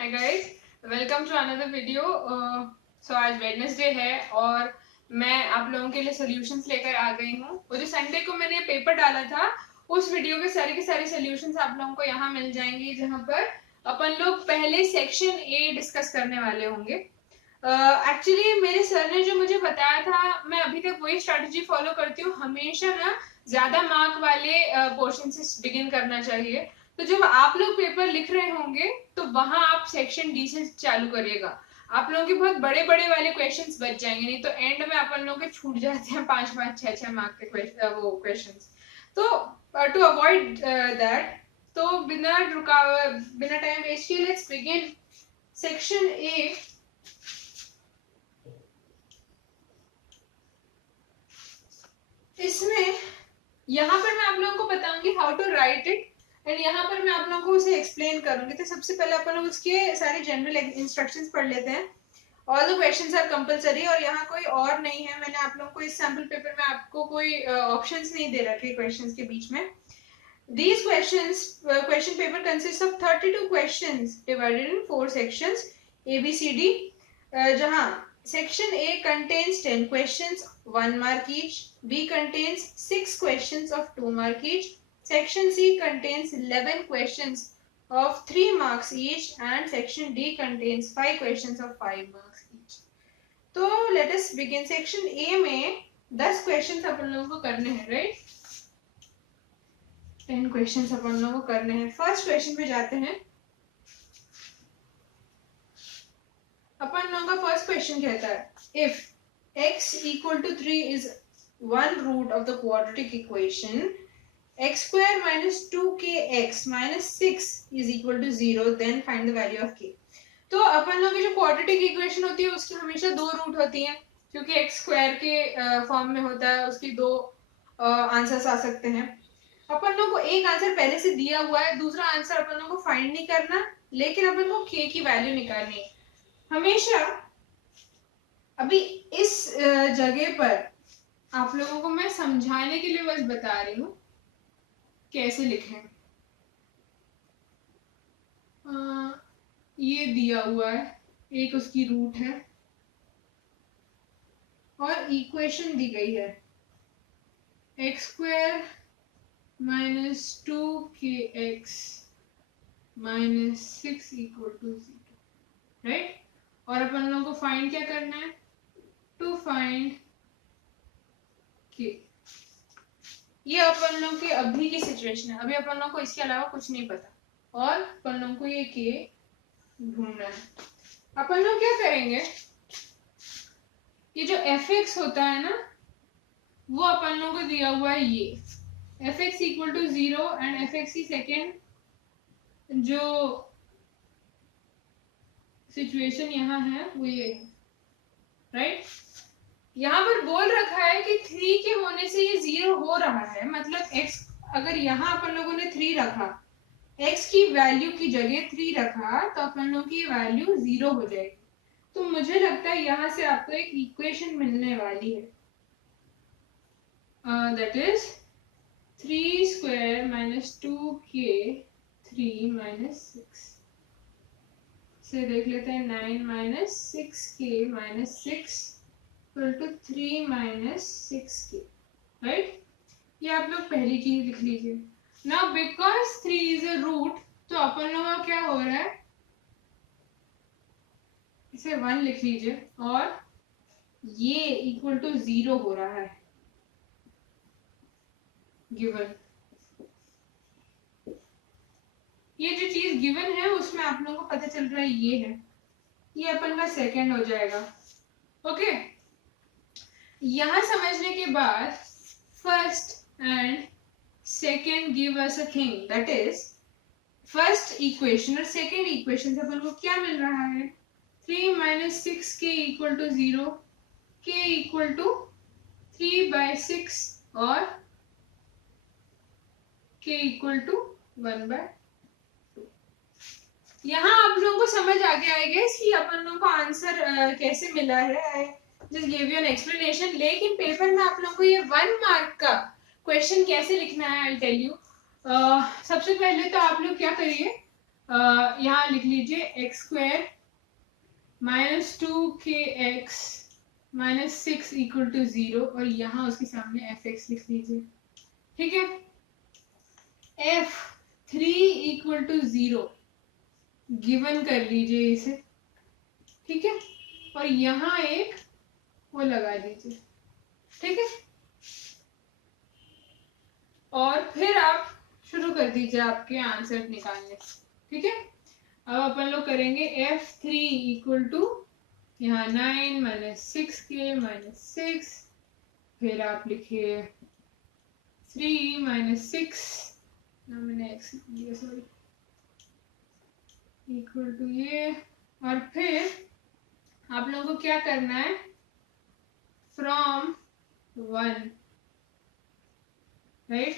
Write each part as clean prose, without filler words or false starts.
Hi guys, welcome to another video. So आज Wednesday है और मैं आप लोगों के लिए सॉल्यूशंस लेकर आ गई हूँ। वो जो संडे को मैंने पेपर डाला था उस वीडियो के सारे सॉल्यूशंस आप लोगों को यहाँ मिल जाएंगे, जहाँ पर अपन लोग पहले सेक्शन ए डिस्कस करने वाले होंगे। एक्चुअली मेरे सर ने जो मुझे बताया था, मैं अभी तक वही स्ट्रैटेजी फॉलो करती हूँ। हमेशा ना ज्यादा मार्क वाले पोर्शन से बिगिन करना चाहिए। तो जब आप लोग पेपर लिख रहे होंगे तो वहां आप सेक्शन डी से चालू करिएगा। आप लोगों के बहुत बड़े बड़े वाले क्वेश्चंस बच जाएंगे, नहीं तो एंड में अपन लोगों के छूट जाते हैं 5-5 6-6 मार्क के वो क्वेश्चंस। तो टू अवॉइड दैट, तो बिना टाइम वेस्ट किए लेट्स बिगिन सेक्शन ए। इसमें यहाँ पर मैं आप लोगों को बताऊंगी how to write it, and यहाँ पर मैं आप लोगों को उसे एक्सप्लेन करूंगी। तो सबसे पहले अपन लोग उसके सारे जनरल इंस्ट्रक्शंस पढ़ लेते हैं। All the questions are compulsory और यहाँ कोई और नहीं है। मैंने आप लोगों को इस सैम्पल पेपर में आपको कोई ऑप्शंस नहीं दे रखे क्वेश्चंस के बीच में। These question paper consists of 32 questions divided in 4 sections A, B, C, D. जहाँ section A contains 10 questions, 1 mark each. B contains 6 questions of 2 mark each. Section C contains 11 questions of 3 marks each, and section D contains 5 questions of 5 marks each. तो let us begin. Section A में 10 questions अपन लोगों को करने हैं, right? 10 questions अपन लोगों को करने हैं। फर्स्ट क्वेश्चन पे जाते हैं। अपन लोगों का फर्स्ट क्वेश्चन कहता है if x equal to 3 is one root of the quadratic equation x square minus 2kx minus 6 is equal to 0, then find the value of k. तो अपन लोगों की जो क्वाड्रेटिक इक्वेशन होती है उसकी हमेशा दो रूट होती हैं, क्योंकि x स्क्वायर के फॉर्म में होता है, उसकी दो आंसर्स आ सकते हैं। अपन लोग को एक आंसर पहले से दिया हुआ है, दूसरा आंसर अपन लोग को फाइंड नहीं करना, लेकिन अपन को k की वैल्यू निकालनी है हमेशा। अभी इस जगह पर आप लोगों को मैं समझाने के लिए बस बता रही हूँ कैसे लिखें। ये दिया हुआ है, एक उसकी रूट है और इक्वेशन दी गई है x square minus 2kx minus 6 equal to 0, right? और अपन लोगों को फाइंड क्या करना है? To find k। ये अपन लोगों के अभी की सिचुएशन है, अभी अपन लोगों को इसके अलावा कुछ नहीं पता और अपन लोगों को ये k ढूंढना है। अपन लोग क्या करेंगे, ये जो fx होता है ना, वो अपन लोगों को दिया हुआ है ये fx equal to 0 and fx की सेकेंड जो सिचुएशन यहाँ है वो ये है, राइट? यहाँ पर बोल रखा है कि 3 के होने से ये 0 हो रहा है, मतलब x अगर यहाँ अपन लोगों ने 3 रखा, x की वैल्यू की जगह 3 रखा, तो अपन लोगों की वैल्यू 0 हो जाएगी। तो मुझे लगता है यहाँ से आपको एक इक्वेशन मिलने वाली है, that is 3 square minus 2k 3 minus 6 से देख लेते हैं 9 minus 6k minus 6 equal to 3 minus 6k, right? ये आप लोग पहली चीज लिख लीजिए। Now because 3 is a root, तो अपन लोगों का क्या हो रहा है, इसे 1 लिख लीजिए और ये इक्वल टू 0 हो रहा है गिवन। ये जो चीज गिवन है उसमें आप लोगों को पता चल रहा है ये है, ये अपन का सेकंड हो जाएगा। ओके, यहां समझने के बाद first and second give us a thing, that is first equation और सेकंड इक्वेशन से अपन को क्या मिल रहा है, 3 minus 6k equal to 0, k equal to 3/6 और k equal to 1/2। यहाँ आप लोगों को समझ आ गया है कि अपन लोगों को आंसर कैसे मिला है। Just give you an explanation, लेकिन पेपर में आप लोगों को ये 1 मार्क का क्वेश्चन कैसे लिखना है आई टेल यू। सबसे पहले तो आप लोग क्या करिए, यहाँ लिख लीजिए x square minus 2kx minus 6 equal to 0 और यहाँ उसके सामने एफ एक्स लिख लीजिए। ठीक है, एफ 3 इक्वल टू 0 गिवन कर लीजिए इसे। ठीक है, और यहाँ एक वो लगा दीजिए। ठीक है, और फिर आप शुरू कर दीजिए आपके आंसर निकालने। ठीक है, अब अपन लोग करेंगे f3 इक्वल टू यहाँ 9 माइनस 6k माइनस 6, फिर आप लिखिए 3 माइनस 6 ना मैंने x लिया सॉरी इक्वल टू ये, और फिर आप लोगों को क्या करना है, from 1 right,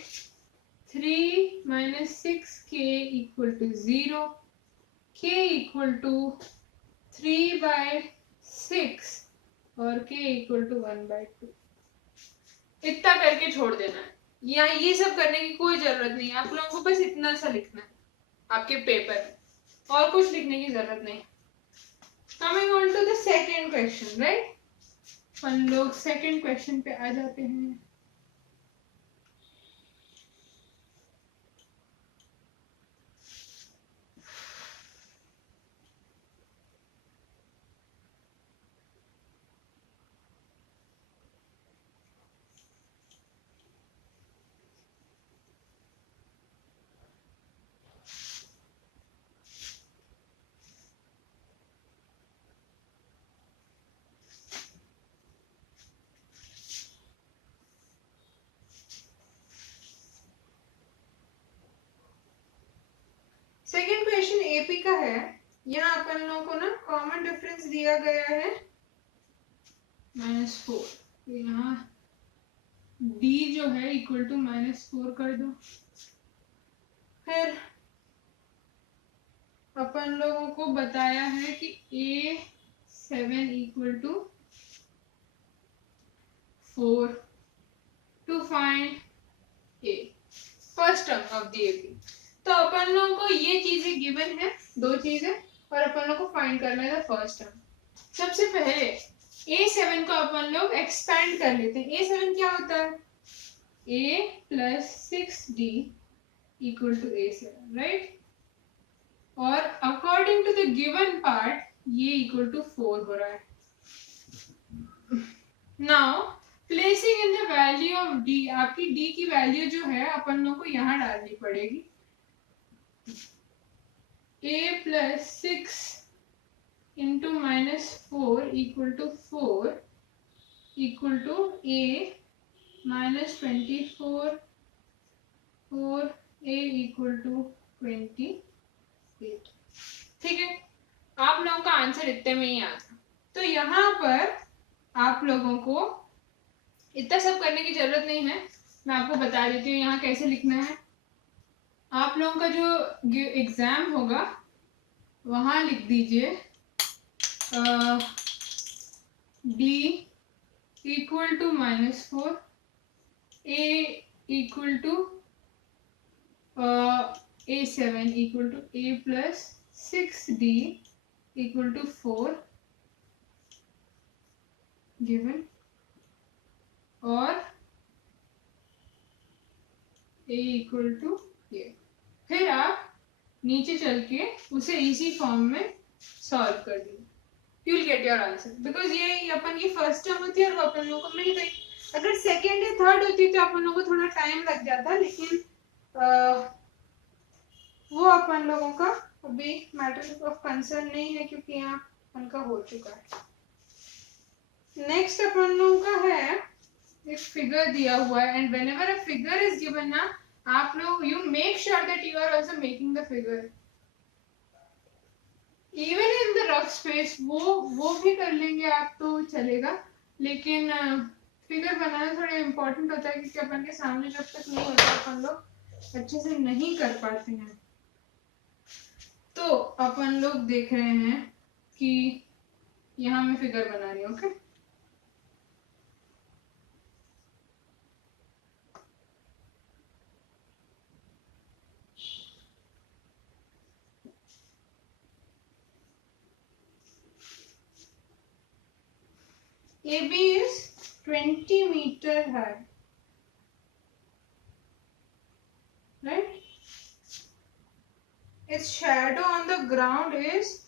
3 minus 6k equal to 0, k equal to 3/6 और k इक्वल टू 1/2। इतना करके छोड़ देना है, यहाँ ये सब करने की कोई जरूरत नहीं है, आप लोगों को बस इतना सा लिखना है आपके पेपर में, और कुछ लिखने की जरूरत नहीं। Coming on to the second question right, अपन लोग सेकेंड क्वेश्चन पे आ जाते हैं। सेकेंड क्वेश्चन एपी का है। यहाँ अपन लोगों को ना कॉमन डिफरेंस दिया गया है -4, तो यहाँ d जो है इक्वल टू -4 कर दो। फिर अपन लोगों को बताया है कि a7 equal to 4 to find a first term of the AP. तो अपन लोगों को ये चीजें गिवन है, दो चीजें, और अपन लोग को फाइंड करना है फर्स्ट टर्म। सबसे पहले a7 को अपन लोग एक्सपैंड कर लेते हैं। a7 क्या होता है, a plus 6d equal to a7 right, और according to the given part ये इक्वल टू 4 हो रहा है। Now placing in the value of d, आपकी d की वैल्यू जो है अपन लोगों को यहाँ डालनी पड़ेगी। a plus 6 into -4 equal to 4 equal to a minus 24 4 a equal to 28। ठीक है, आप लोगों का आंसर इतने में ही आता। तो यहाँ पर आप लोगों को इतना सब करने की जरूरत नहीं है, मैं आपको बता देती हूँ यहाँ कैसे लिखना है। आप लोगों का जो एग्जाम होगा वहां लिख दीजिए d equal to -4, a equal to a7 equal to a plus 6d equal to 4 given, और a इक्वल टू ये। फिर आप नीचे चल के उसे इसी फॉर्म में सॉल्व कर दीजिए, you will get your answer. Because ये अपन की फर्स्ट टर्म होती है और वो अपन लोगों को मिल गई। अगर सेकेंड या थर्ड होती तो अपन लोगों को थोड़ा टाइम लग जाता, लेकिन वो अपन लोगों का अभी मैटर ऑफ कंसर्न नहीं है, क्योंकि यहाँ अपन का हो चुका है। नेक्स्ट अपन लोगों का है एक फिगर दिया हुआ है, and whenever a figure is given ना, आप लोग you make sure that you are also making the figure even in the rough space. वो भी कर लेंगे आप तो चलेगा, लेकिन फिगर बनाना थोड़ा इम्पोर्टेंट होता है, क्योंकि अपन के सामने जब तक नहीं होता अपन लोग अच्छे से नहीं कर पाते हैं। तो अपन लोग देख रहे हैं कि यहाँ मैं फिगर बना रही हूँ। Okay, AB is 20 meter high, right? Its shadow on the ground is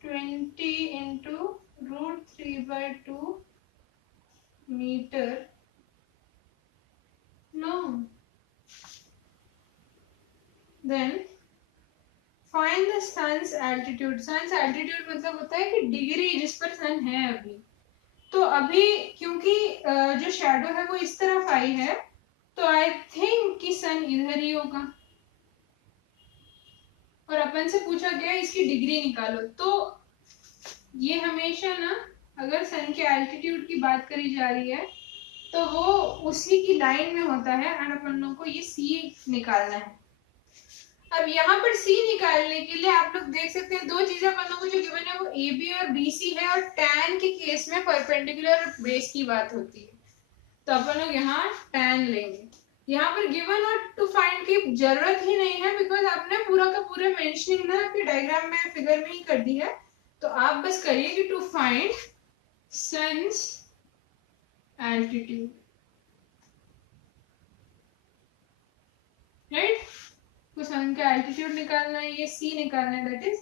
20 into root 3 by 2 meter. No. Then find the sun's altitude. sun's altitude मतलब होता है कि डिग्री जिस पर सन है अभी। तो अभी क्योंकि जो शैडो है वो इस तरफ आई है, तो आई थिंक कि सन इधर ही होगा। और अपन से पूछा गया इसकी डिग्री निकालो, तो ये हमेशा ना, अगर सन के एल्टीट्यूड की बात करी जा रही है तो वो उसी की लाइन में होता है, एंड अपन लोगों को ये सी निकालना है। अब यहाँ पर सी निकालने के लिए आप लोग देख सकते हैं दो चीजें अपन लोगों को जो गिवन है वो ए बी और बी सी है, और टैन के केस में परपेंडिकुलर और बेस की बात होती है। तो अपन लोग यहाँ टैन लेंगे। यहाँ पर गिवन और टू फाइंड की जरूरत ही नहीं है, बिकॉज आपने पूरा का पूरा मेंशनिंग ना आपके डायग्राम में फिगर में ही कर दी है। तो आप बस करिए कि to find sun's altitude, right? तो सन का एल्टीट्यूड निकालना है, ये सी निकालना है, that is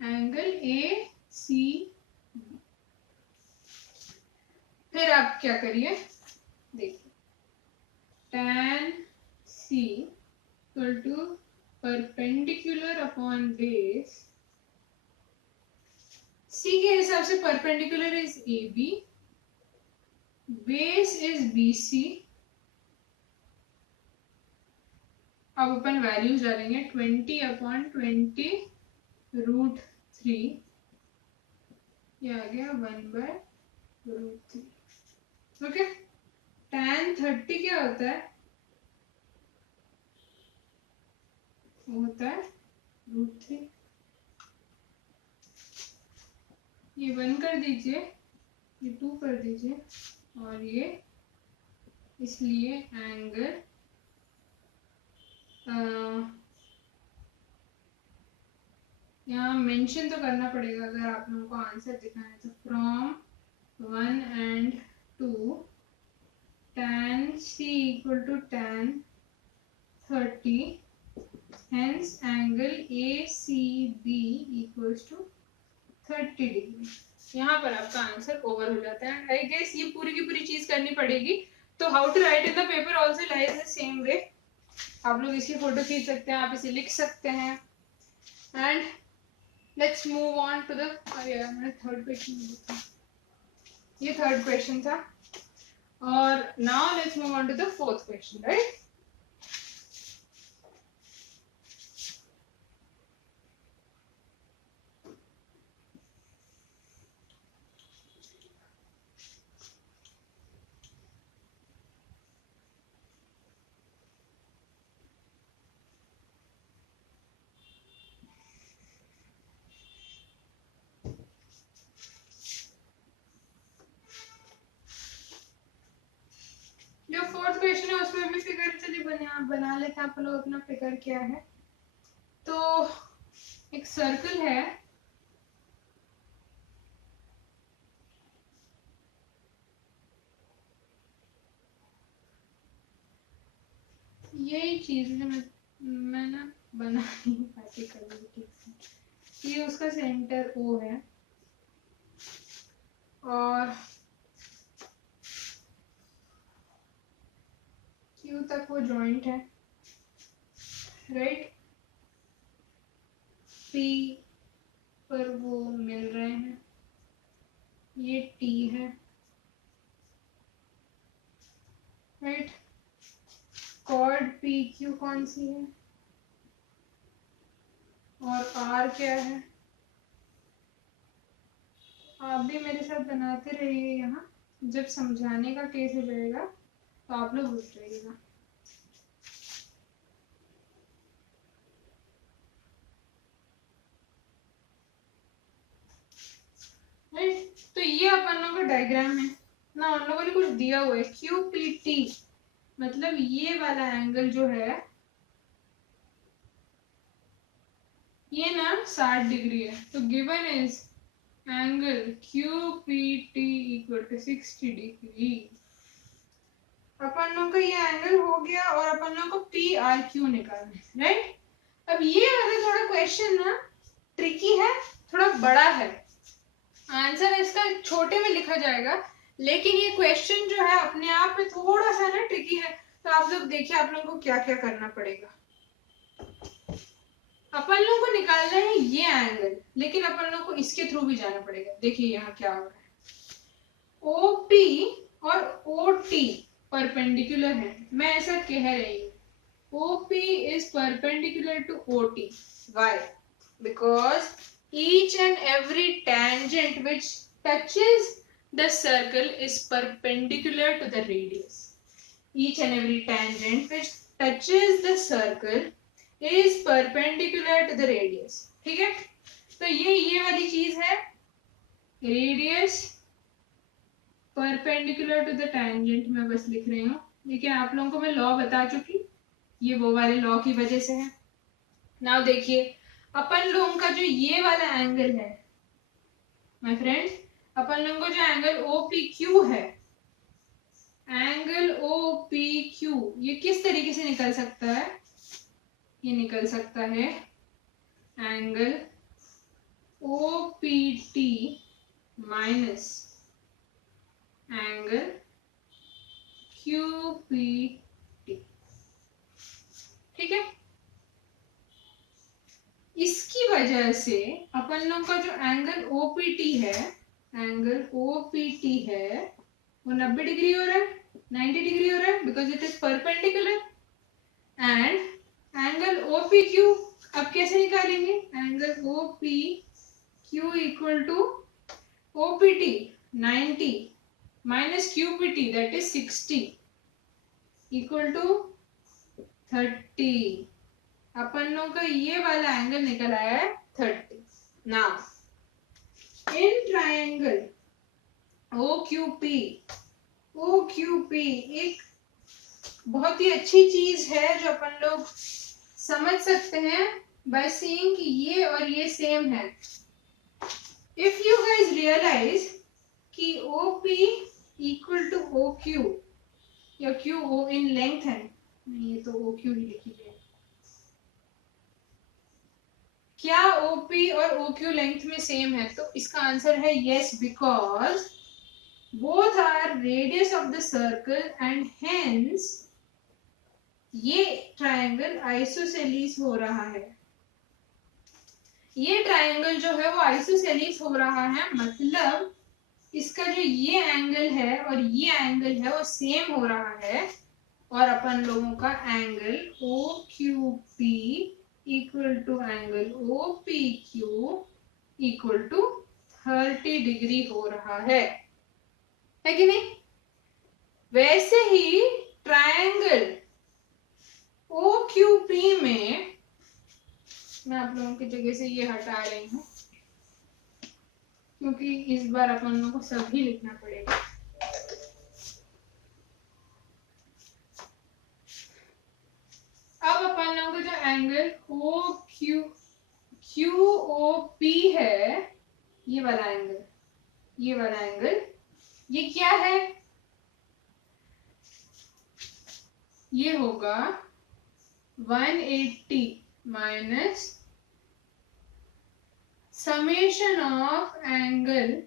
angle A C. फिर आप क्या करिए, देखिए tan c equal to perpendicular upon base. c के हिसाब से perpendicular is A B, base is B C. अब अपन वैल्यूज डालेंगे 20 अपॉन 20 रूट 3, ये आ गया 1 बाय रूट 3। ओके, tan 30 क्या होता है? वो होता है रूट 3। ये 1 कर दीजिए, ये 2 कर दीजिए, और ये इसलिए एंगल यहाँ मेंशन तो करना पड़ेगा अगर आप लोगों को आंसर दिखाना है। तो from 1 and 2 tan c equal to tan 30, hence angle ACB equals to 30 degree. यहाँ पर आपका आंसर ओवर हो जाता है। आई गेस ये पूरी की पूरी चीज करनी पड़ेगी। तो how to write in the paper also lies the same way. आप लोग इसकी फोटो खींच सकते हैं, आप इसे लिख सकते हैं, and let's move on to the third question. ये थर्ड क्वेश्चन था, और now let's move on to the fourth question, right? जो फोर्थ क्वेश्चन है उसमें भी फिगर चलिए बना लेते हैं आप लोग अपना फिगर क्या है। तो एक सर्कल है, यही चीज है, मैं ना बना नहीं पाती कभी ठीक से। ये उसका सेंटर ओ है, और क्यू तक वो जॉइंट है, राइट? पी पर वो मिल रहे हैं, ये टी है, राइट? कॉर्ड पी क्यू कौन सी है, और आर क्या है? आप भी मेरे साथ बनाते रहिए, यहाँ जब समझाने का केस हो जाएगा तो आप लोग रुक जाइएगा। तो ये अपन लोगों का डायग्राम है ना, उन लोगों ने कुछ दिया हुआ है क्यू पी टी, मतलब ये वाला एंगल जो है ये ना 60 डिग्री है, तो given is angle QPT equal to 60 degree. अपन लोगों का ये एंगल हो गया और अपन लोगों को PRQ निकालना है, राइट। अब ये वाला थोड़ा क्वेश्चन ना ट्रिकी है, थोड़ा बड़ा है, आंसर इसका छोटे में लिखा जाएगा, लेकिन ये क्वेश्चन जो है अपने आप में थोड़ा सा ना ट्रिकी है। तो आप लोग देखिए आप लोगों को क्या क्या करना पड़ेगा। अपन लोगों को निकालना है ये एंगल, लेकिन अपन लोगों को इसके थ्रू भी जाना पड़ेगा। देखिए यहाँ क्या हो रहा है, OP और OT परपेंडिकुलर है, मैं ऐसा कह रही हूँ। OP is perpendicular to OT. Why? Because each and every tangent which touches the circle is perpendicular to the radius. Each and every tangent which touches the circle is perpendicular to the radius. ठीक है, तो ये वाली चीज है, radius perpendicular to the tangent मैं बस लिख रही हूँ, लेकिन आप लोगों को मैं लॉ बता चुकी, ये वो वाले लॉ की वजह से है। नाउ देखिए अपन लोगों का जो ये वाला एंगल है माय फ्रेंड्स, अपन लोगों को जो एंगल OPQ है, एंगल OPQ ये किस तरीके से निकल सकता है, ये निकल सकता है angle OPT minus angle QPT। ठीक है, इसकी वजह से अपन लोग का जो एंगल OPT है, एंगल OPT है वो 90 डिग्री हो रहा है, 90 डिग्री हो रहा है, because it is perpendicular. And angle OPQ अब कैसे निकालेंगे, angle OPQ equal to OPT 90 minus QPT that is 60 equal to 30। अपन लोगों का ये वाला एंगल निकल आया है 30। नाउ इन ट्रायंगल OQP एक बहुत ही अच्छी चीज है जो अपन लोग समझ सकते हैं बाय सीइंग कि ये और ये सेम है। इफ यू गाइज रियलाइज कि OP इक्वल टू OQ या QO इन लेंथ है, नहीं ये तो OQ ही लिखी गई, क्या OP और OQ लेंथ में सेम है, तो इसका आंसर है yes, because both are radius of the circle and hence ये ट्रायंगल आइसोसेलिस हो रहा है। ये ट्रायंगल जो है वो आइसोसेलिस हो रहा है, मतलब इसका जो ये एंगल है और ये एंगल है वो सेम हो रहा है, और अपन लोगों का angle OQP equal to angle OPQ equal to 30 degree हो रहा है कि नहीं। वैसे ही ट्रायंगल OQP में मैं आप लोगों की जगह से ये हटा रही हूँ, क्योंकि इस बार अपन लोगों को सभी लिखना पड़ेगा। अब अपन लोगों का जो एंगल QOP है, ये वाला एंगल ये क्या है, ये होगा 180 minus summation of angle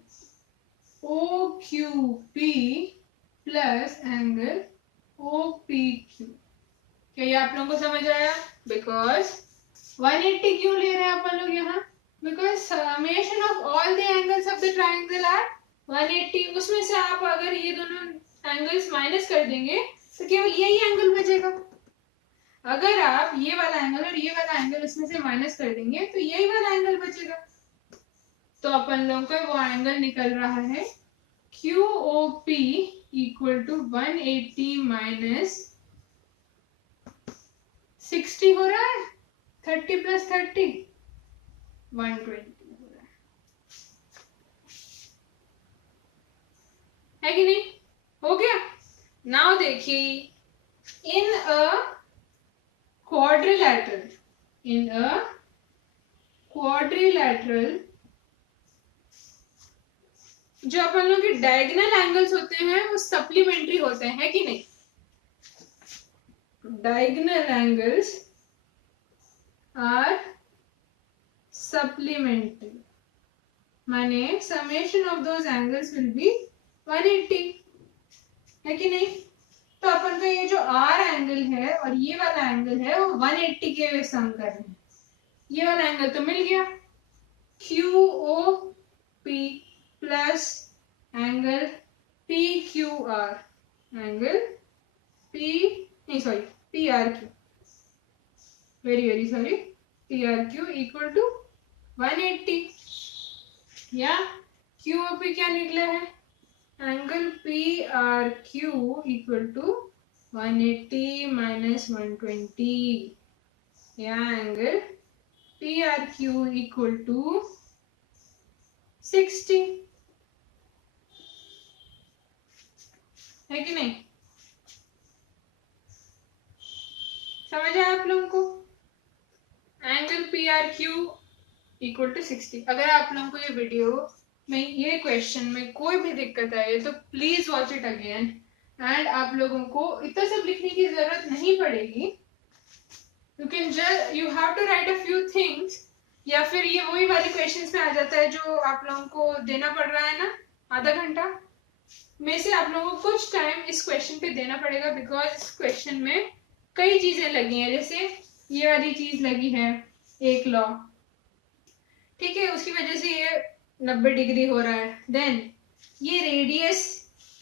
OQP plus angle OPQ। क्या ये आप लोगों को समझ आया? बिकॉज 180 क्यों ले रहे हैं अपन लोग यहाँ, because summation of all the angles of the triangle are 180, उसमें से आप अगर ये दोनों एंगल्स माइनस कर देंगे तो केवल यही एंगल बचेगा। अगर आप ये वाला एंगल और ये वाला एंगल उसमें से माइनस कर देंगे तो यही वाला एंगल बचेगा। तो अपन लोगों का वो एंगल निकल रहा है QOP इक्वल टू 180 माइनस 60 हो रहा है, 30 प्लस 30 120 हो रहा है कि नहीं, हो गया। नाउ देखिए इन अ quadrilateral क्वाड्रिलैटरल जो अपन लोग के डायगोनल एंगल्स होते हैं वो सप्लीमेंट्री होते हैं, है कि नहीं? डायगोनल एंगल्स आर सप्लीमेंट्री, माने summation of those angles will be 180, है कि नहीं? तो अपन का ये जो आर एंगल है और ये वाला एंगल है वो 180 के सम कर रहे हैं। ये वाला एंगल तो मिल गया, Q O P plus angle P Q R, angle P नहीं sorry P R Q, very very sorry, P R Q equal to 180, या क्यू ओ पी क्या निकला है? Angle P R Q equal to 180 minus 120, या angle P R Q equal to 60, है कि नहीं? समझ आया आप लोगों को? Angle P R Q equal to 60। अगर आप लोगों को ये वीडियो में ये क्वेश्चन में कोई भी दिक्कत आए तो please watch it again, and आप लोगों को इतना सब लिखने की जरूरत नहीं पड़ेगी, you can just you have to write a few things, या फिर ये वही वाले क्वेश्चंस में आ जाता है जो आप लोगों को देना पड़ रहा है ना आधा घंटा में से आप लोगों को कुछ टाइम इस क्वेश्चन पे देना पड़ेगा, बिकॉज इस क्वेश्चन में कई चीजें लगी हैं, जैसे ये वाली चीज लगी है एक लॉ, ठीक है, उसकी वजह से ये 90 डिग्री हो रहा है, देन ये रेडियस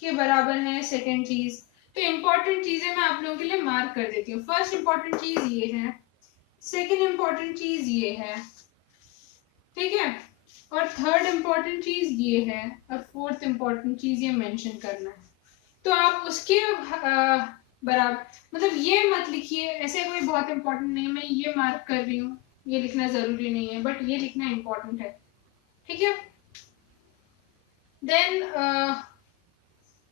के बराबर है सेकेंड चीज। तो इंपॉर्टेंट चीजें मैं आप लोगों के लिए मार्क कर देती हूँ। फर्स्ट इंपॉर्टेंट चीज ये है, सेकेंड इंपॉर्टेंट चीज ये है, ठीक है, और थर्ड इंपॉर्टेंट चीज ये है, और फोर्थ इंपॉर्टेंट चीज ये मेंशन करना है। तो आप उसके बराबर, मतलब ये मत लिखिए ऐसे कोई बहुत इंपॉर्टेंट नहीं, मैं ये मार्क कर रही हूँ, ये लिखना जरूरी नहीं है, बट ये लिखना इंपॉर्टेंट है, ठीक है। देन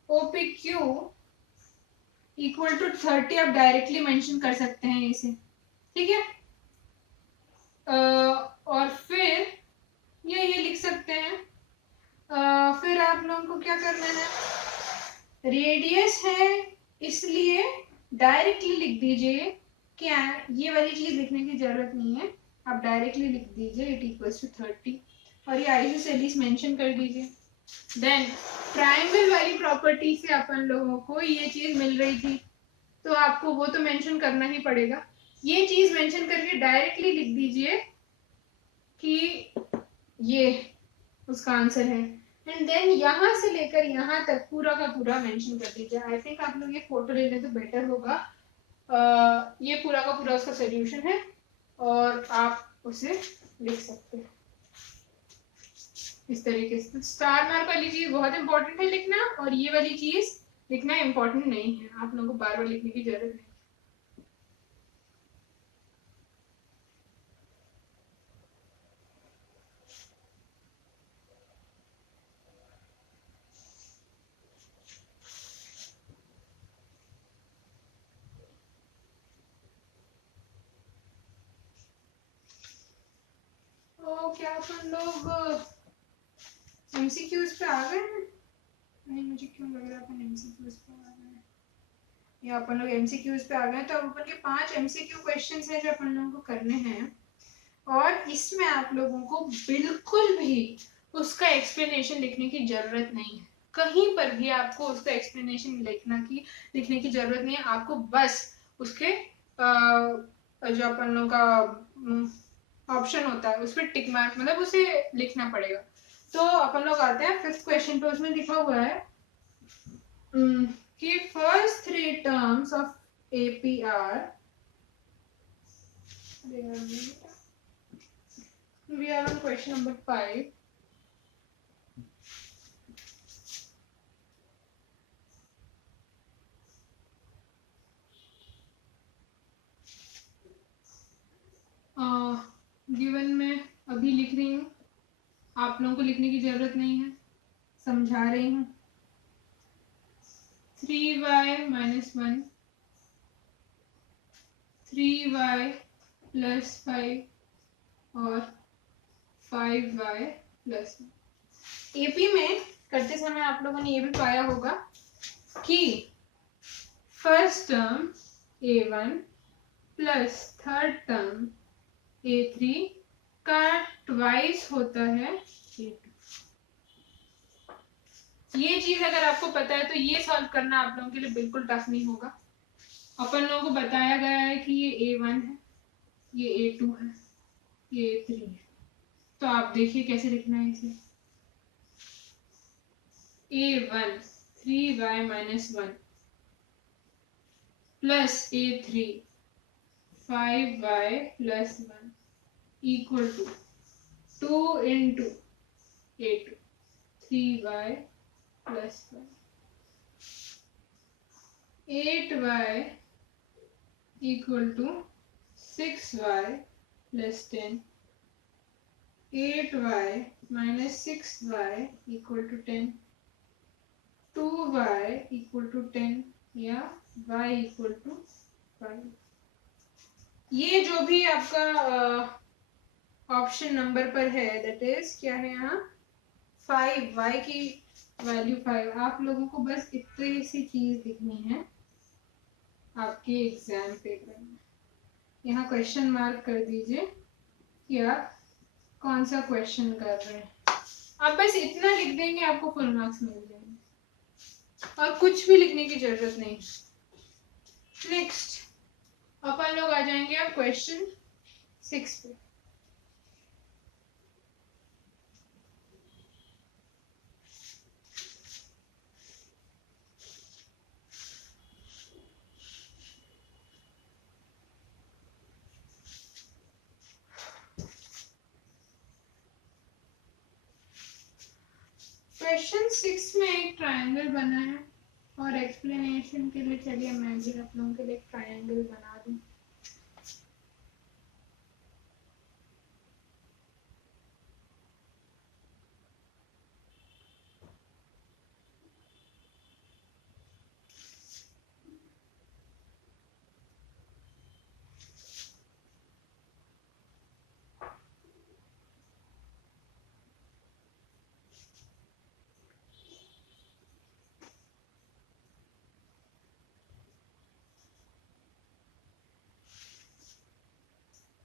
OPQ इक्वल टू 30 आप डायरेक्टली मेंशन कर सकते हैं इसे, ठीक है। और फिर ये लिख सकते हैं। फिर आप लोगों को क्या करना है, रेडियस है इसलिए डायरेक्टली लिख दीजिए, क्या ये वाली चीज लिखने की जरूरत नहीं है, आप डायरेक्टली लिख दीजिए इट इक्वल्स टू 30 और ये आइसोसेलेस मेंशन कर दीजिए। देन ट्रायंगल वाली प्रॉपर्टी से अपन लोगों को ये चीज मिल रही थी, तो आपको वो तो मेंशन करना ही पड़ेगा, ये चीज मेंशन करके डायरेक्टली लिख दीजिए कि ये उसका आंसर है, एंड देन यहाँ से लेकर यहाँ तक पूरा का पूरा मेंशन कर दीजिए। आई थिंक आप लोग ये फोटो ले लें तो बेटर होगा। ये पूरा का पूरा उसका सोल्यूशन है और आप उसे लिख सकते हैं इस तरीके से। स्टार मार्क वाली चीज बहुत इंपॉर्टेंट है लिखना, और ये वाली चीज लिखना इंपॉर्टेंट नहीं है, आप लोगों को बार बार लिखने की जरूरत नहीं। तो क्या अपन लोग एमसीक्यूज पे आ गए हैं? नहीं, मुझे क्यों लग रहा है अपन एमसीक्यूज पे आ गए हैं, या अपन लोग एमसीक्यूज पे आ गए हैं। तो अब अपन के 5 एमसीक्यू क्वेश्चंस हैं जो अपन लोगों को करने हैं, और इसमें आप लोगों को बिल्कुल भी उसका एक्सप्लेनेशन लिखने की जरूरत नहीं है, कहीं पर भी आपको उसका एक्सप्लेनेशन लिखने की जरूरत नहीं है। आपको बस उसके जो अपन लोगों का ऑप्शन होता है उस पर टिक मार्क, मतलब उसे लिखना पड़ेगा। तो अपन लोग आते हैं 5th क्वेश्चन पे। उसमें लिखा हुआ है कि first 3 terms of APR, we are on question number 5. Given में अभी लिख रही हूँ, आप लोगों को लिखने की जरूरत नहीं है, समझा रही हूँ। 3y minus 1, 3y plus 5 और 5y प्लस AP में करते समय आप लोगों ने ये भी पाया होगा कि first term A1 plus third term A3 का ट्वाइस होता है A2। ये चीज अगर आपको पता है तो ये सॉल्व करना आप लोगों के लिए बिल्कुल टफ नहीं होगा। अपन लोगों को बताया गया है कि ये A1 है, ये A2 है, ये A3 है, तो आप देखिए कैसे लिखना है इसे। A1 3y minus 1 plus A3 5y plus 1 equal to 2 into A2 3y plus 1 8y equal to 6y plus 10 8y minus 6y equal to 10 2y equal to 10 या y equal to 5। ये जो भी आपका ऑप्शन नंबर पर है that is क्या है यहाँ 5 y की वैल्यू 5। आप लोगों को बस इतनी सी चीज लिखनी है आपके एग्जाम पेपर में। यहाँ क्वेश्चन मार्क कर दीजिए कि आप कौन सा क्वेश्चन कर रहे हैं। आप बस इतना लिख देंगे आपको फुल मार्क्स मिल जाएंगे और कुछ भी लिखने की जरूरत नहीं। नेक्स्ट अपन लोग आ जाएंगे अब क्वेश्चन 6 पे। क्वेश्चन 6 में एक ट्रायंगल बना है और एक्सप्लेनेशन के लिए चलिए मैं भी आप लोगों के लिए एक ट्रायंगल बना दूं।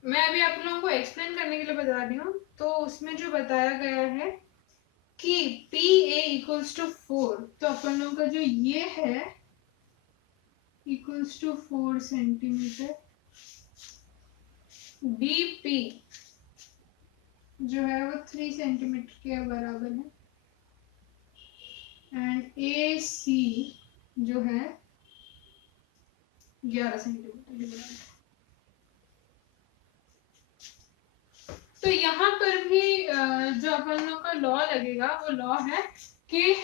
मैं अभी आप लोगों को एक्सप्लेन करने के लिए बता रही हूँ। तो उसमें जो बताया गया है कि PA इक्वल्स टू 4, तो अपन लोगों का जो ये है इक्वल्स टू 4 सेंटीमीटर, BP जो है वो 3 सेंटीमीटर के बराबर है एंड AC जो है 11 सेंटीमीटर के बराबर है। तो यहाँ पर भी जो अपन लोग का लॉ लगेगा वो लॉ है कि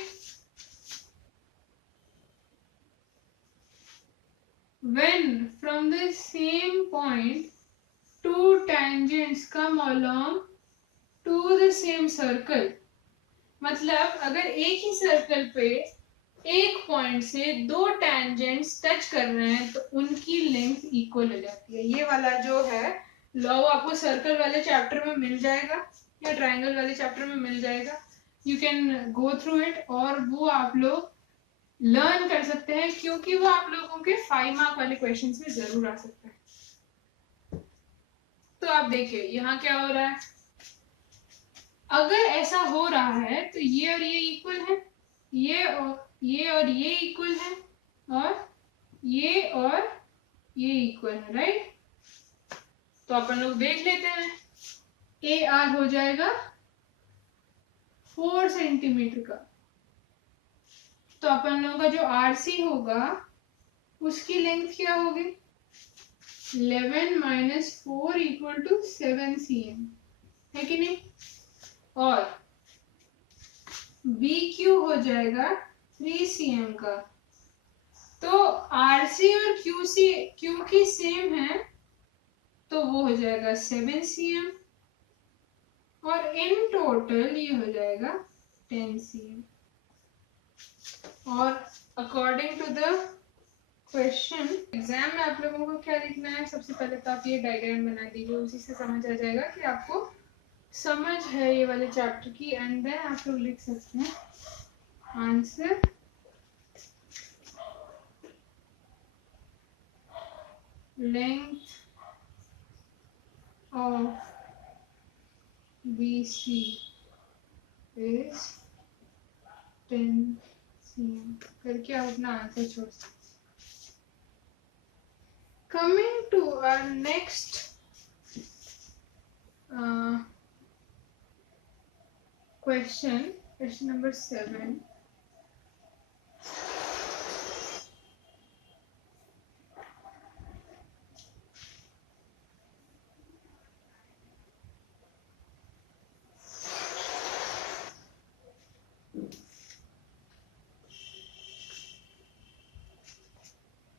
when from the same point two tangents come along to the same circle, मतलब अगर एक ही सर्कल पे एक पॉइंट से दो टेंजेंट्स टच कर रहे हैं तो उनकी लेंथ इक्वल हो जाती है। ये वाला जो है लॉ आपको सर्कल वाले चैप्टर में मिल जाएगा या ट्रायंगल वाले चैप्टर में मिल जाएगा। You can go through it और वो आप लोग लर्न कर सकते हैं क्योंकि वो आप लोगों के 5 मार्क वाले क्वेश्चंस में जरूर आ सकता है। तो आप देखिए यहाँ क्या हो रहा है। अगर ऐसा हो रहा है तो ये और ये इक्वल है, ये और ये इक्वल है और ये इक्वल है, राइट। तो अपन लोग देख लेते हैं। AR हो जाएगा 4 सेंटीमीटर का, तो अपन लोगों का जो RC होगा उसकी लेंथ क्या होगी 11 माइनस 4 इक्वल टू 7 cm, है कि नहीं। और BQ हो जाएगा 3 cm का। तो RC और QQ सेम है तो वो हो जाएगा 7 cm और इन टोटल ये हो जाएगा 10 cm। और according to the question exam में आप लोगों को क्या लिखना है, सबसे पहले तो आप ये डायग्राम बना दीजिए, उसी से समझ आ जाएगा कि आपको समझ है ये वाले चैप्टर की, एंड देन आप लोग लिख सकते हैं answer length of BC is 10 cm करके आप अपना आंसर छोड़ सकते हैं। Coming to our next question number 7.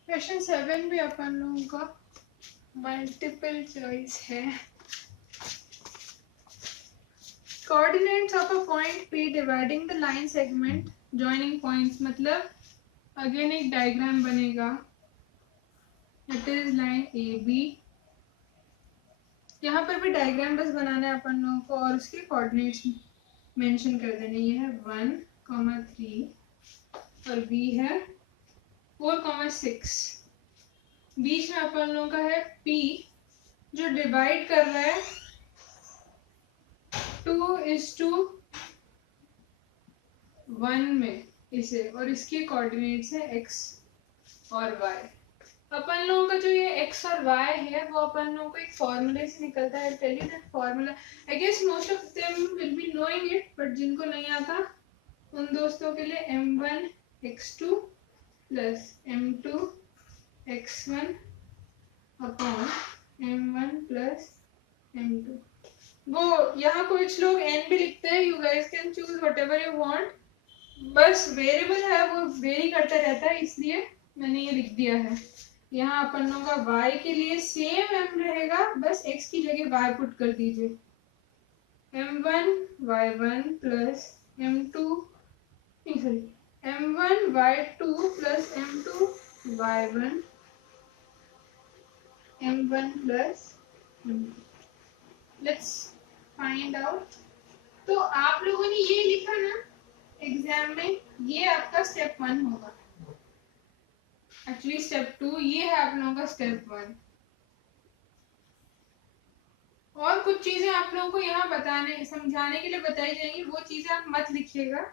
Question 7 भी अपन लोगों का मल्टीपल चॉइस है। Coordinates of a point P dividing the line segment joining points, मतलब अगेन एक डायग्राम बनेगा। It is line AB। यहाँ पर भी डायग्राम बस बनाना है अपन लोगों को और उसके कोऑर्डिनेट्स मेंशन कर देने। ये है 1,3 और B है 4,6। बीच में अपन लोगों का है P जो डिवाइड कर रहा है 2:1 में इसे, और इसके कोऑर्डिनेट्स है x और y। अपन लोगों का जो ये x और y है वो अपन लोगों को एक फॉर्मूले से निकलता है। Tell you that formula, I guess most of them will be knowing it, but जिनको नहीं आता उन दोस्तों के लिए m1 x2 plus m2 x1 upon m1 plus m2। वो यहाँ कुछ लोग n भी लिखते हैं, you guys can choose whatever you want, बस वेरिएबल है वो वेरी करता रहता है इसलिए मैंने ये लिख दिया है। यहाँ अपन लोगों का y के लिए सेम m रहेगा, बस x की जगह y पुट कर दीजिए। m1 y1 plus m2 m1 y2 plus m2 y1 m1 plus m2। Let's find out. तो आप लोगों ने ये लिखा ना एग्जाम में, ये आपका स्टेप 1 होगा। एक्चुअली स्टेप 2 ये है आप लोगों का स्टेप 1। और कुछ चीजें आप लोगों को यहाँ बताने समझाने के लिए बताई जाएंगी, वो चीजें आप मत लिखिएगा।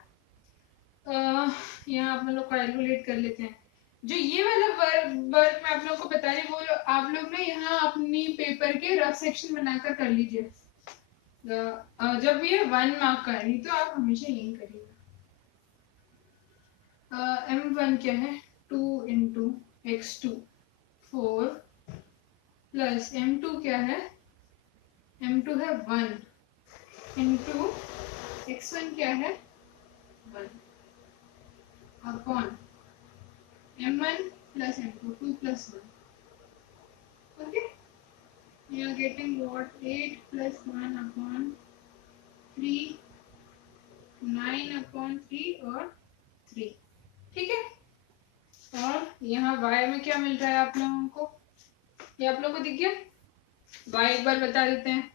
यहाँ आप लोग कैलकुलेट कर लेते हैं। जो ये वाला वर्क मैं आप लोगों को बता रही हूँ वो आप लोग ने यहाँ अपनी पेपर के रफ सेक्शन बनाकर कर लीजिए। जब ये 1 मार्क का है तो आप हमेशा यही करिएगा। m1 क्या है 2 इंटू x2 4 प्लस m2 क्या है m2 है 1 इंटू x1 क्या है 1 upon m1 plus m2 2 plus 1। Okay, you are getting what 8 plus 1 upon 3 9 upon 3 और 3। ठीक है, और यहाँ y में क्या मिल रहा है आप लोगों को, ये आप लोगों को दिख गया। y एक बार बता देते हैं,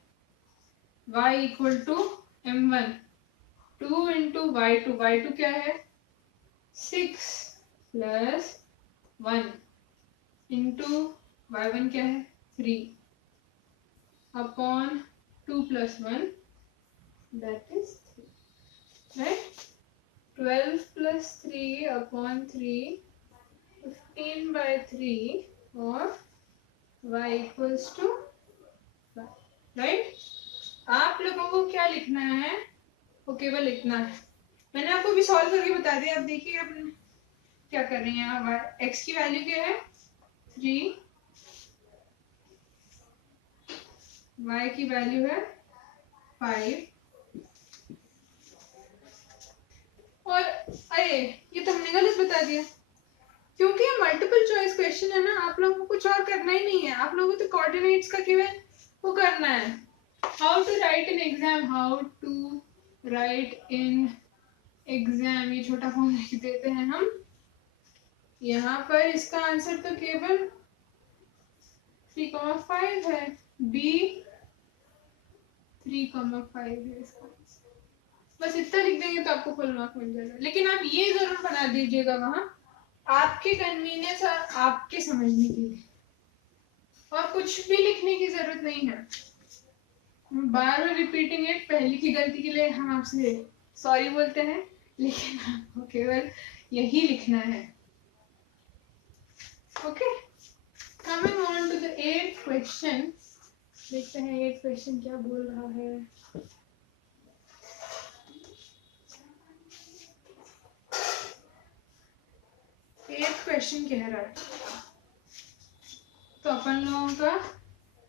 y equal to m1 2 into y2 क्या है 6 प्लस 1 इंटू y1 क्या है 3 upon 2 plus 1 that is 3, right? 12 plus 3 upon 3 15 by 3 और y equals to 5, right? आप लोगों को क्या लिखना है, वो केवल लिखना है। मैंने आपको भी सॉल्व करके बता दिया। अब देखिए आप क्या कर रहे हैं। x की वैल्यू क्या है 3, y की वैल्यू है 5 और अरे ये तो हमने गलत बता दिया, क्योंकि ये मल्टीपल चॉइस क्वेश्चन है ना। आप लोगों को कुछ और करना ही नहीं है, आप लोगों को तो कोऑर्डिनेट्स का केवल वो करना है। How to write in exam, how to write in exam, ये छोटा फॉर्म लिख देते हैं हम यहाँ पर। इसका आंसर तो केवल 3,5 है। बी 3,5 है इसका। बस इतना लिख देंगे तो आपको फुल मार्क मिल जाएगा। लेकिन आप ये जरूर बना दीजिएगा वहां, आपके कन्वीनियंस और आपके समझने के लिए, और कुछ भी लिखने की जरूरत नहीं है। बार बार रिपीटिंग इट, पहली की गलती के लिए हम आपसे सॉरी बोलते हैं, लेकिन आपको केवल यही लिखना है। Okay, coming on to the 8th question. देखते हैं 8th क्वेश्चन क्या बोल रहा है। एट क्वेश्चन कह रहा है, तो अपन लोगों का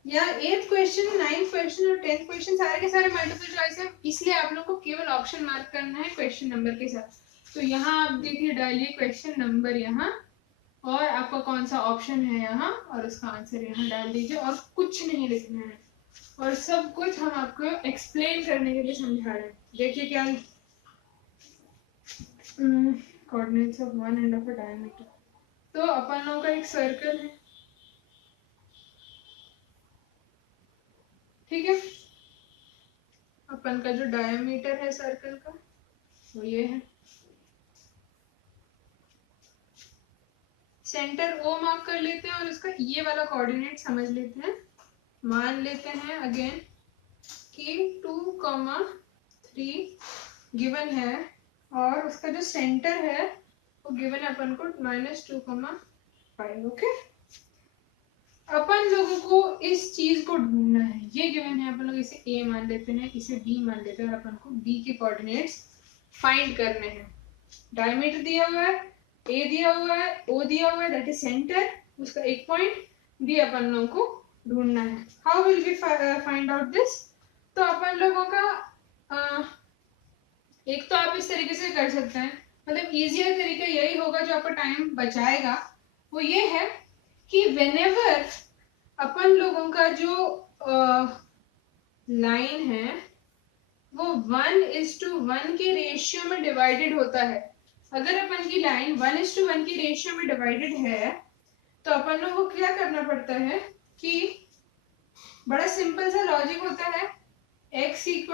या 8th क्वेश्चन, 9th क्वेश्चन और 10th क्वेश्चन सारे के सारे मल्टीपल चॉइस है, इसलिए आप लोगों को केवल ऑप्शन मार्क करना है क्वेश्चन नंबर के साथ। तो यहाँ आप देखिए, डालिए क्वेश्चन नंबर यहाँ, और आपका कौन सा ऑप्शन है यहाँ, और उसका आंसर यहाँ डाल दीजिए, और कुछ नहीं लिखना है। और सब कुछ हम आपको एक्सप्लेन करने के लिए समझा रहे हैं। देखिए क्या, coordinates of one end of a diameter. तो अपन लोगों का एक सर्कल है, ठीक है। अपन का जो डायमीटर है सर्कल का वो ये है। सेंटर ओ मार्क कर लेते हैं और उसका ये वाला कोऑर्डिनेट समझ लेते हैं। मान लेते हैं अगेन कि 2,3 गिवन है, और उसका जो सेंटर है वो गिवन है अपन को -2,5। ओके, अपन लोगों को इस चीज को ढूंढना है। ये गिवन है, अपन लोग इसे ए मान लेते हैं, इसे बी मान लेते हैं, और अपन को बी के कोऑर्डिनेट्स फाइंड करने हैं। डायमीटर दिया हुआ है, ए दिया हुआ है, ओ दिया हुआ है, दैट इज सेंटर, उसका एक पॉइंट भी अपन लोगों को ढूंढना है। How will we find out this? तो अपन लोगों का एक तो आप इस तरीके से कर सकते हैं, मतलब इजियर तरीका यही होगा जो आपका टाइम बचाएगा, वो ये है कि व्हेनेवर अपन लोगों का जो लाइन है वो 1:1 के रेशियो में डिवाइडेड होता है। अगर अपन की लाइन 1:1 के रेशियो में डिवाइडेड है, तो अपन लोग को क्या करना पड़ता है कि बड़ा सिंपल सा लॉजिक होता है, x =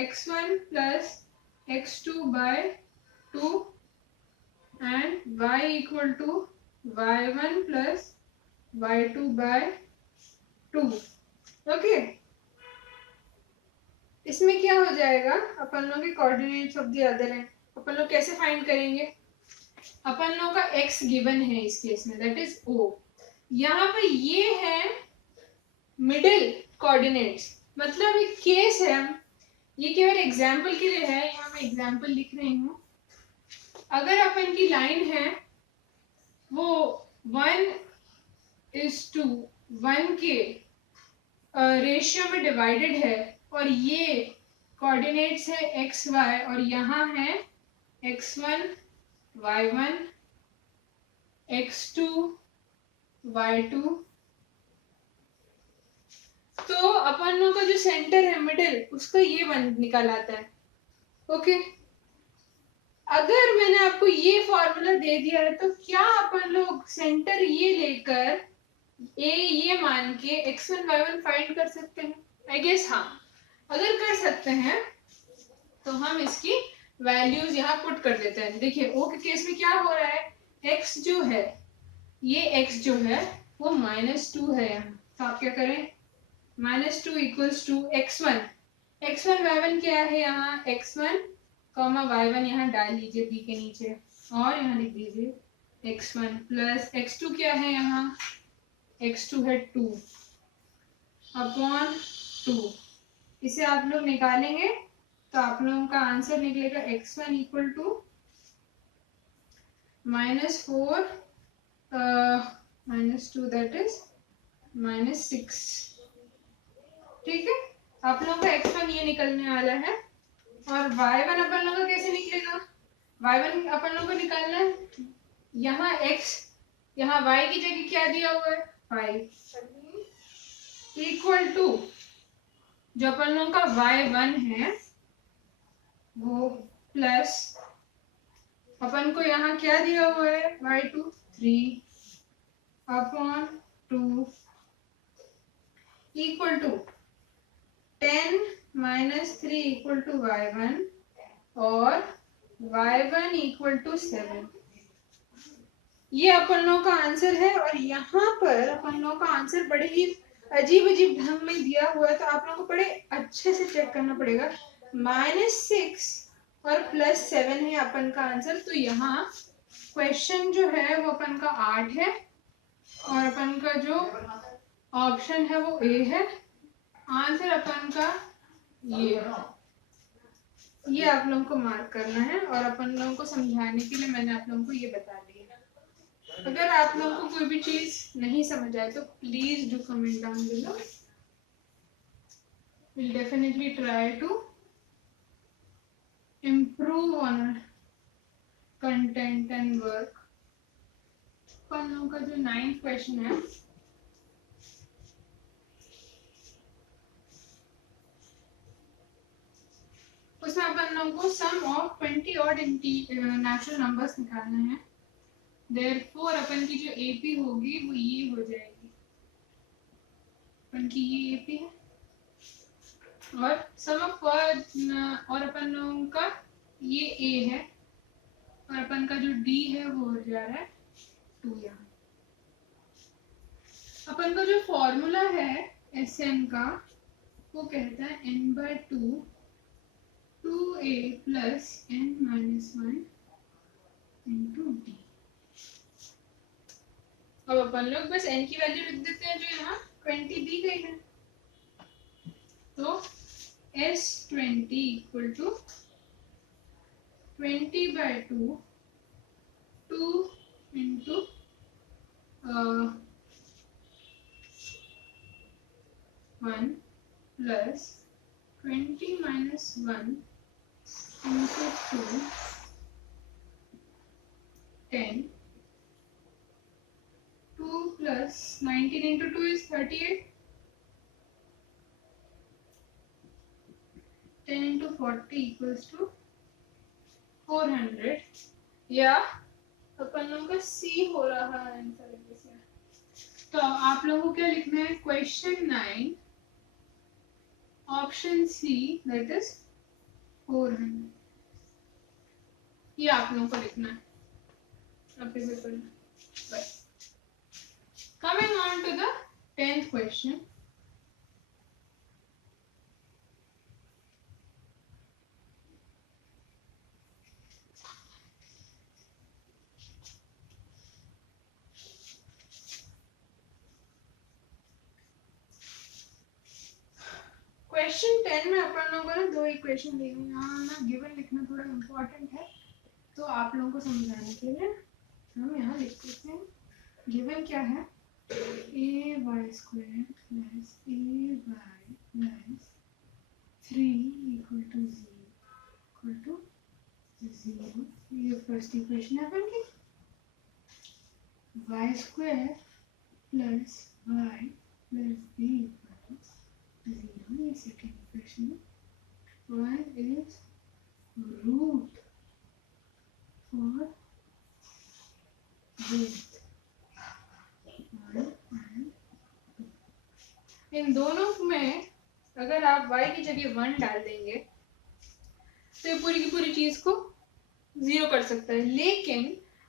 x1 + x2/2 and y = y1 + y2/2। Okay, इसमें क्या हो जाएगा, अपन लोग के कोऑर्डिनेट्स ऑफ द अदर है, अपन लोग कैसे फाइंड करेंगे? अपन लोग का x गिवन है इस केस में, दैट इज o। यहाँ पे ये है मिडिल कोऑर्डिनेट्स, मतलब एक केस है, ये केवल एग्जाम्पल के लिए है, यहाँ मैं एग्जाम्पल लिख रही हूँ। अगर अपन की लाइन है वो 1:1 के रेशियो में डिवाइडेड है, और ये कोऑर्डिनेट्स है एक्स वाई, और यहाँ है x1 y1 x2 y2, तो अपन लोग का जो सेंटर है मिडिल, उसका ये निकल आता है। ओके, अगर मैंने आपको ये फॉर्मूला दे दिया है, तो क्या अपन लोग सेंटर ये लेकर ए ये मान के x1 y1 फाइंड कर सकते हैं? आई गेस हाँ। अगर कर सकते हैं तो हम इसकी वैल्यूज यहाँ पुट कर देते हैं। देखिए ओ के केस में क्या हो रहा है, x जो है, ये x जो है वो -2 है यहाँ, तो आप क्या करें, -2 = x1। x1 y1 क्या है यहाँ, x1, y1 यहाँ डाल लीजिए b के नीचे, और यहाँ लिख दीजिए x1 + x2 क्या है यहाँ, x2 है 2/2। इसे आप लोग निकालेंगे तो आप लोगों का आंसर निकलेगा x1 = -4 -2, दैट इज -6। ठीक है, आप लोगों का x1 ये निकलने वाला है। और y1 अपन लोगों का कैसे निकलेगा, y1 अपन लोगों को निकालना है, यहाँ x, यहाँ y की जगह क्या दिया हुआ है 5, इक्वल टू जो अपन लोगों का y1 है वो प्लस अपन को यहाँ क्या दिया हुआ है y2 3/2 equal to 10 -3 equal to y1 और y1 इक्वल टू 7। ये अपन लोगों का आंसर है। और यहाँ पर अपन लोगों का आंसर बड़े ही अजीब अजीब ढंग में दिया हुआ है, तो आप लोगों को बड़े अच्छे से चेक करना पड़ेगा। -6 और +7 है अपन का आंसर। तो यहाँ क्वेश्चन जो है वो अपन का 8 है और अपन का जो ऑप्शन है वो ए है। आंसर अपन का ये है। ये आप लोगों को मार्क करना है और अपन लोगों को समझाने के लिए मैंने आप लोगों को ये बता दिया। अगर आप लोगों को कोई भी चीज नहीं समझ आए तो please do comment down below. We'll definitely try to improve on our content and work. अपन लोगों का जो 9th क्वेश्चन है उसमें अपन लोगों को सम ऑफ 20 ऑड नेचुरल नंबर्स निकालना है। देयरफॉर अपन की जो एपी होगी वो ये हो जाएगी। अपन की ये एपी है और सम ऑफ और अपन लोगों का ये ए है और अपन का जो डी है वो हो जा रहा है 2। यहाँ अपन का जो फॉर्मूला है एसएन का वो कहता है n/2 2a plus n-1 into D. अब अपन लोग बस n की वैल्यू लिख देते हैं जो यहाँ 20 दी गई है। तो S20 equal to 20/2 2 into 1 plus 20 minus 1 into 2 10 2 plus 19 into 2 is 38 10 into 40 equals to 400। या अपन लोगों का सी हो रहा है आंसर से। तो आप लोगों को क्या लिखना है question 9 option see that is 400। ये आप लोगों को लिखना है अपने पेपर में। बस coming on to the 10th question. Question 10 में अपन लोगों को ना 2 इक्वेशन दी गई। यहाँ ना गिवन लिखना थोड़ा इम्पोर्टेंट है, तो आप लोगों को समझाने के लिए हम यहाँ लिख देते हैं। गिवन क्या है ay² plus ay plus 3 equal to 0। ये फर्स्ट इक्वेशन है अपन की। y² plus y plus b equal to 0। ये सेकेंड इक्वेशन है। 1 is root for both 1 and 2। इन दोनों में अगर आप y की जगह 1 डाल देंगे तो ये पूरी की पूरी चीज को 0 कर सकता है। लेकिन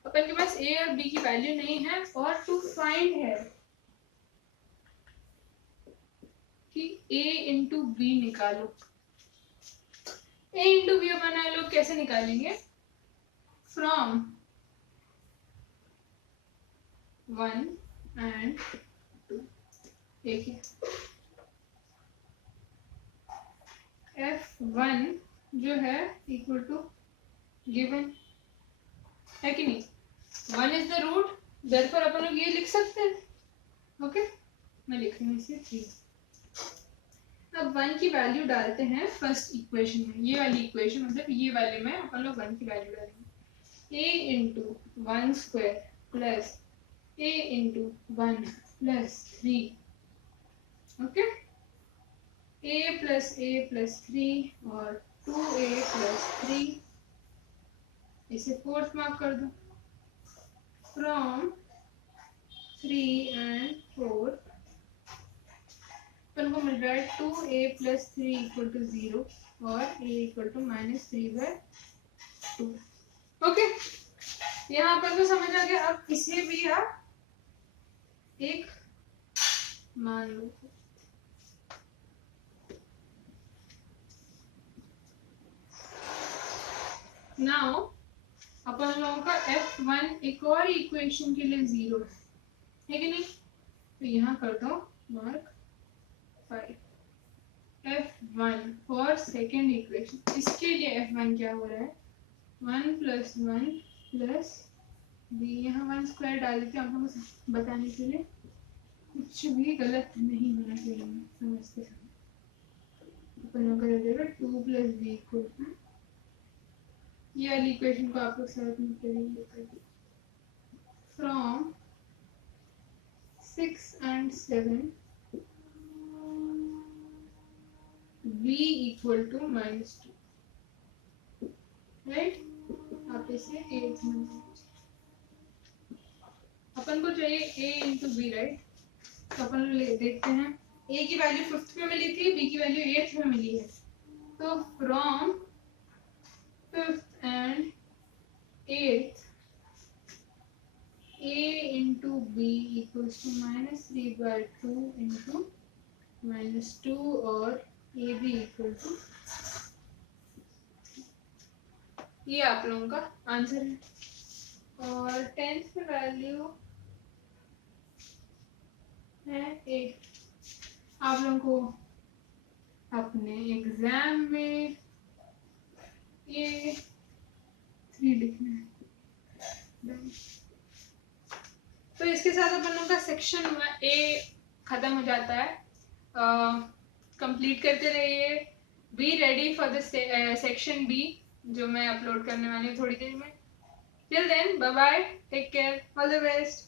अपन के पास a और b की वैल्यू नहीं है और टू फाइंड है कि a इंटू बी निकालो। a इंटू बी अपन लोग कैसे निकालेंगे फ्रॉम 1 and 2। देखिए f1 जो है इक्वल टू गिवन है कि नहीं। 1 इज द रूट, देयरफॉर अपन लोग ये लिख सकते हैं। ओके मैं लिख रही हूँ इसे 3। अब 1 की वैल्यू डालते हैं फर्स्ट इक्वेशन में। ये वाली इक्वेशन मतलब ये वाले में अपन लोग 1 की वैल्यू डालेंगे। a into 1 square plus a into 1 plus 3। Okay a plus 3 और 2a प्लस 3। इसे फोर्थ मार्क कर दो। फ्रॉम 3 and 4 अपन को मिल रहा है 2a + 3 = 0 और a = -3/2। ओके, यहाँ अपन को समझ आ गया। अब इसे भी आप एक मान लो। नाउ अपन लोगों का F1 एक और इक्वेशन के लिए 0 है कि नहीं, तो यहाँ कर दो mark 5। F1 for second equation, इसके लिए F1 क्या हो रहा है 1 + 1 + b, यहाँ 1 स्क्वायर डाल देते हैं आप लोगों को बताने के लिए, कुछ भी गलत नहीं होना चाहिए समझते समय। अपन लोग का जाएगा 2 + b = ये वाली इक्वेशन को आप लोग साथ में करेंगे। From 6 and 7 b = -2, right. आप इसे 8 में अपन को चाहिए a × b, राइट। तो अपन देखते हैं, a की वैल्यू 5th में मिली थी, b की वैल्यू 8th में मिली है। तो from 5th and 8th a × b = -3/2 × -2 और ab = ये आप लोगों का आंसर है। और 10th में वैल्यू है 8। आप लोगों को अपने एग्जाम में ये 3 लिखना है। तो इसके साथ अपन लोगों का सेक्शन A खत्म हो जाता है। कंप्लीट करते रहिए। Be ready for the section B, जो मैं अपलोड करने वाली हूँ थोड़ी देर में। Till then bye bye, take care, all the best.